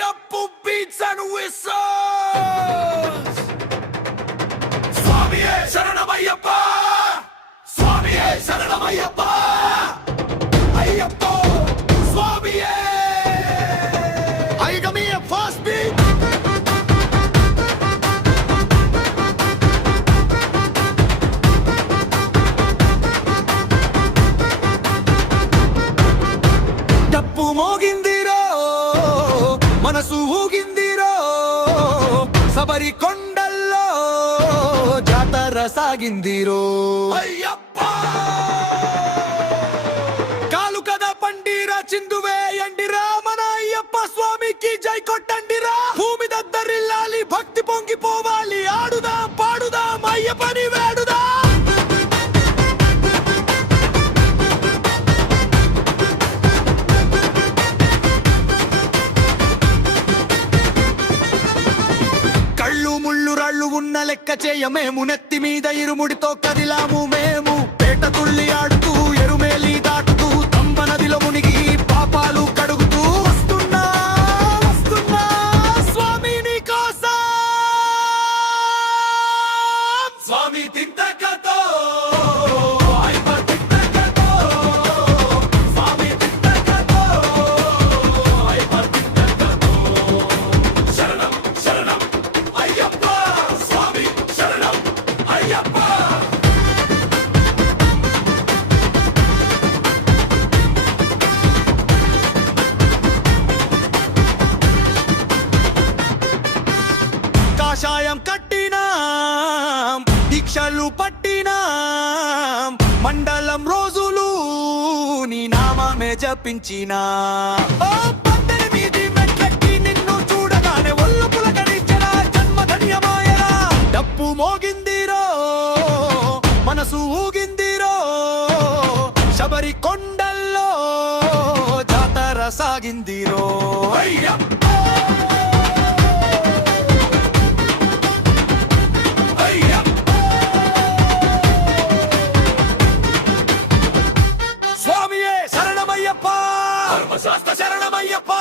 డప్పు beats and whistles. స్వామియే శరణమయ్యప్ప, స్వామియే శరణమయ్యప్ప, అయ్యప్ప స్వామియే. Are you giving me a fast beat? డప్పు మోగిందిరో, మనసు ఊగిందిరో, సబరి కొండల్లో జాతర సాగిందిరో. అయ్యప్ప కాలు కదా పండిరా, చిందువేయండిరా, మన అయ్యప్ప స్వామికి జై కొట్టండిరా. భూమి దద్దరిల్లాలి, భక్తి పొంగిపోవాలి, ఆడుదాం పాడుదాం అయ్యప్పని వేడుదాం. ముళ్ళు రాళ్ళు ఉన్న లెక్క చేయమేము, నెత్తి మీద ఇరుముడితో కదిలాము మేము. పేట తుళ్ళి ఆడుతూ ఎరుమేలి దాటుతూ తంబ నదిలో మునిగి పాపాలు కడుగుతూ వస్తున్నా వస్తున్నా స్వామి నీ కోసం. స్వామి తింతకతో కాషాయం కట్టినాం, దీక్షలు పట్టినాం, మండలం రోజులు నీ నామమే జపించినా. ఓ 18 మెట్లెక్కి నిన్ను చూడగానే ఒళ్ళు పులకరించరా, జన్మ ధన్యమాయరా. డప్పు మోగిందిరో, మనసు ఊగిందిరో, శబరి కొండల్లో జాతర సాగిందిరో. ధర్మశాస్త్ర శరణమయ్యప్ప.